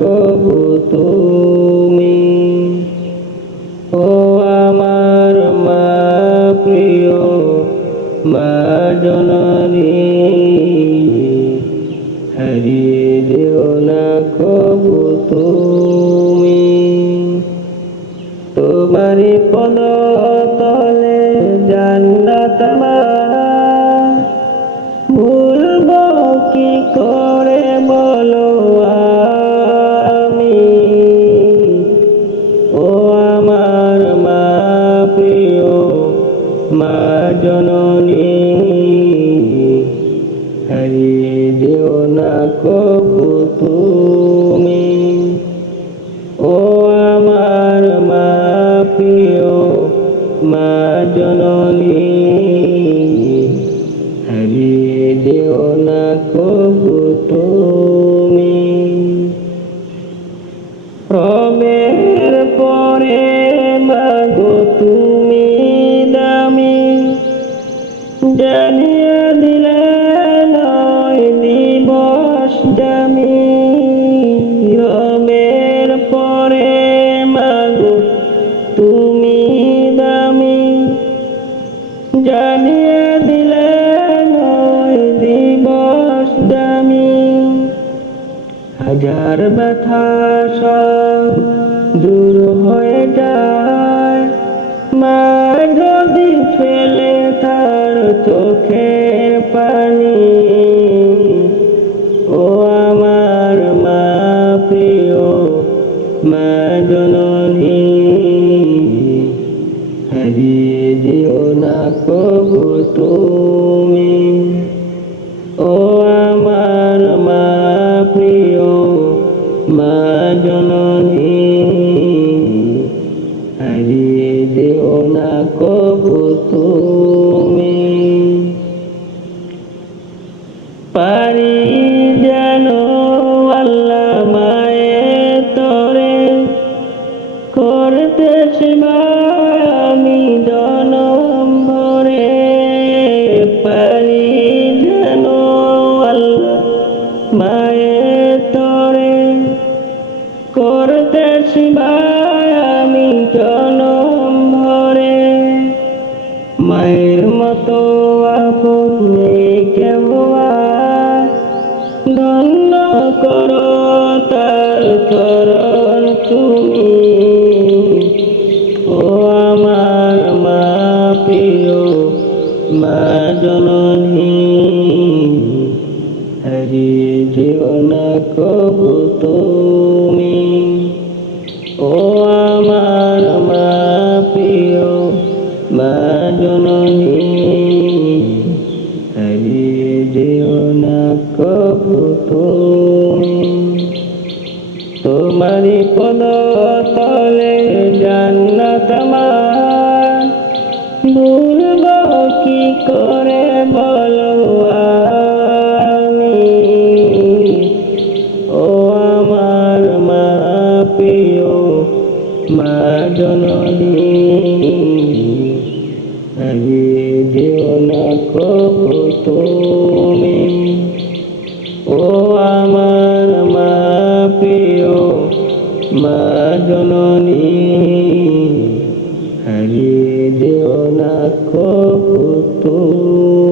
প্রভু তুমি। ও আমার মা প্রিয়, মা জননী। হারিয়ে দেও না কবু তুমি। তোমার পদ মা জননী হারিয়ে যেও না কবু তুমি। ও আমার মা প্রিয় মা জননী হারিয়ে যেও না কবু তুমি। জানিয়ে দিলে নয় দিবস দামি। হাজার ব্যথা সব দূর হয়ে যায়। মা যদি ফেলে তার চোখের পানি, ও আমার মা প্রিয়, মা জননী কবু তুমি। ও আমার মা প্রিয়, মা জননী, হারিয়ে যেও না কবু তুমি। পারি যেন আল্লাহ মায়ের তরে করতে আমি আমি তুমি তোমারি পদ তলে জান্নাত কি করে বলো আমি? ও আমার মা প্রিয়, মা জননী হারিয়ে যেও ও আমার মা প্রিয় মা জননী হারিয়ে যেও না তুমি